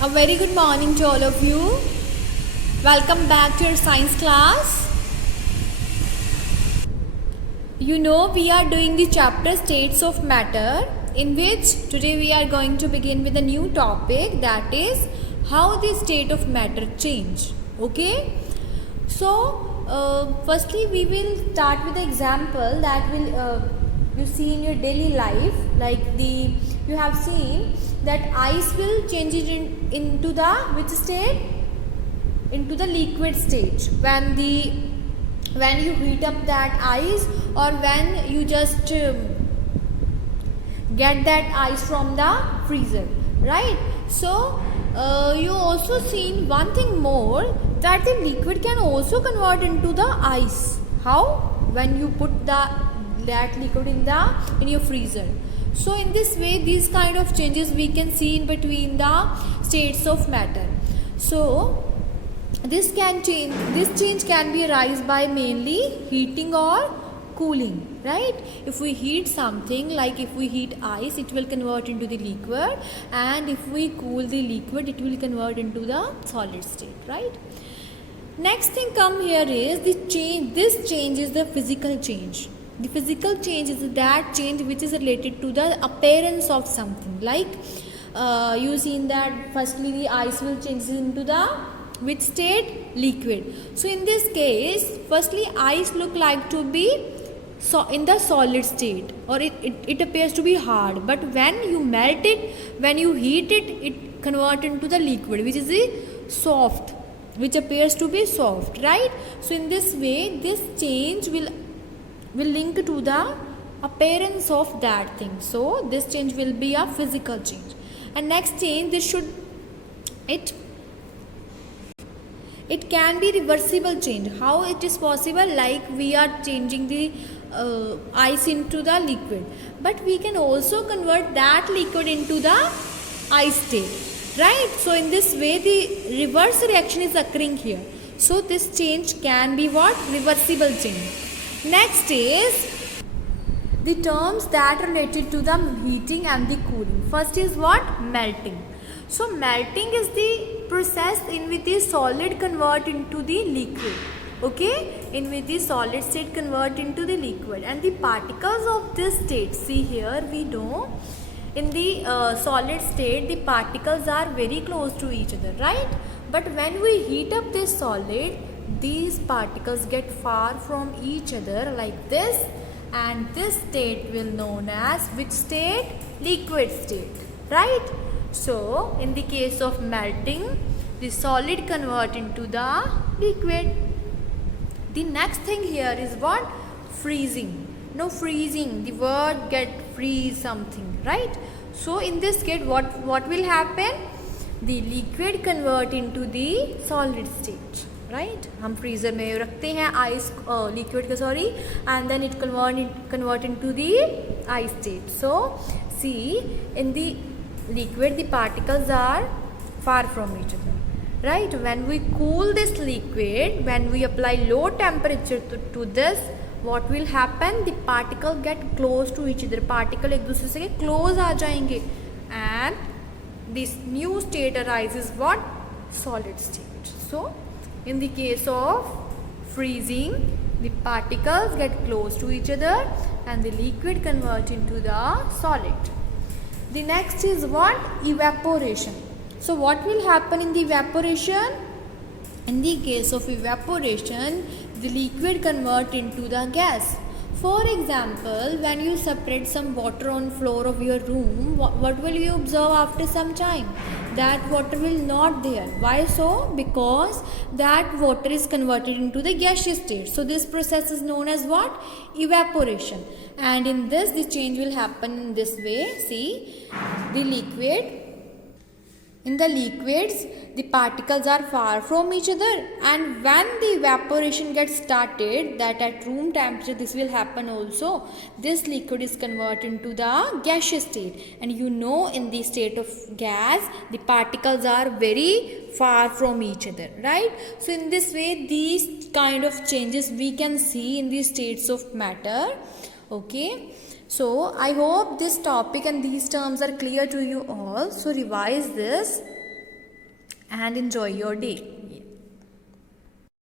A very good morning to all of you. Welcome back to your science class. You know we are doing the chapter states of matter, in which today we are going to begin with a new topic, that is how the state of matter change. Okay. So firstly we will start with the example that will you see in your daily life, like you have seen that ice will change it into the which state? Into the liquid stage when you heat up that ice, or when you just get that ice from the freezer, right? So you also seen one thing more, that the liquid can also convert into the ice. How? When you put that liquid in your freezer. So in this way, these kind of changes we can see in between the states of matter. So this change can be arise by mainly heating or cooling, right? If we heat something, like if we heat ice, it will convert into the liquid, and if we cool the liquid, it will convert into the solid state, right? Next thing come here is the change. This change is the physical change. The physical change is that change which is related to the appearance of something. Like you seen that firstly the ice will change into the which state? Liquid. So in this case, firstly ice look like to be in the solid state, or it appears to be hard. But when you melt it, when you heat it, it convert into the liquid, which is the soft, which appears to be soft, right? So in this way, this change will link to the appearance of that thing. So this change will be a physical change. And next change, it can be reversible change. How it is possible? Like we are changing the ice into the liquid, but we can also convert that liquid into the ice state, right? So in this way, the reverse reaction is occurring here. So this change can be what? Reversible change. Next is the terms that are related to the heating and the cooling. First is what? Melting. So melting is the process in which the solid convert into the liquid. Okay, in which the solid state convert into the liquid, and the particles of this state, see here we know in the solid state the particles are very close to each other, right? But when we heat up this solid, these particles get far from each other like this, and this state will known as which state? Liquid state, right? So in the case of melting, the solid convert into the liquid. The next thing here is what? Freezing. No, freezing, the word get freeze something, right? So in this case, what will happen? The liquid convert into the solid state, right? हम freezer में रखते हैं ice liquid sorry, and then it convert into the ice state. So see, in the liquid the particles are far from each other, right? When we cool this liquid, when we apply low temperature to this, what will happen? The particle get close to each other. Particle एक दूसरे से close आ जाएंगे, and this new state arises what? Solid state. So in the case of freezing, the particles get close to each other and the liquid convert into the solid. The next is what? Evaporation. So what will happen in the evaporation? In the case of evaporation, the liquid convert into the gas. For example, when you separate some water on floor of your room, what will you observe after some time? That water will not there. Why so? Because that water is converted into the gaseous state. So this process is known as what? Evaporation. And in this, the change will happen in this way. See, in the liquids, the particles are far from each other, and when the evaporation gets started, that at room temperature this will happen also, this liquid is converted into the gaseous state. And you know, in the state of gas, the particles are very far from each other, right? So in this way, these kind of changes we can see in the states of matter. Okay, so I hope this topic and these terms are clear to you all. So revise this. and enjoy your day.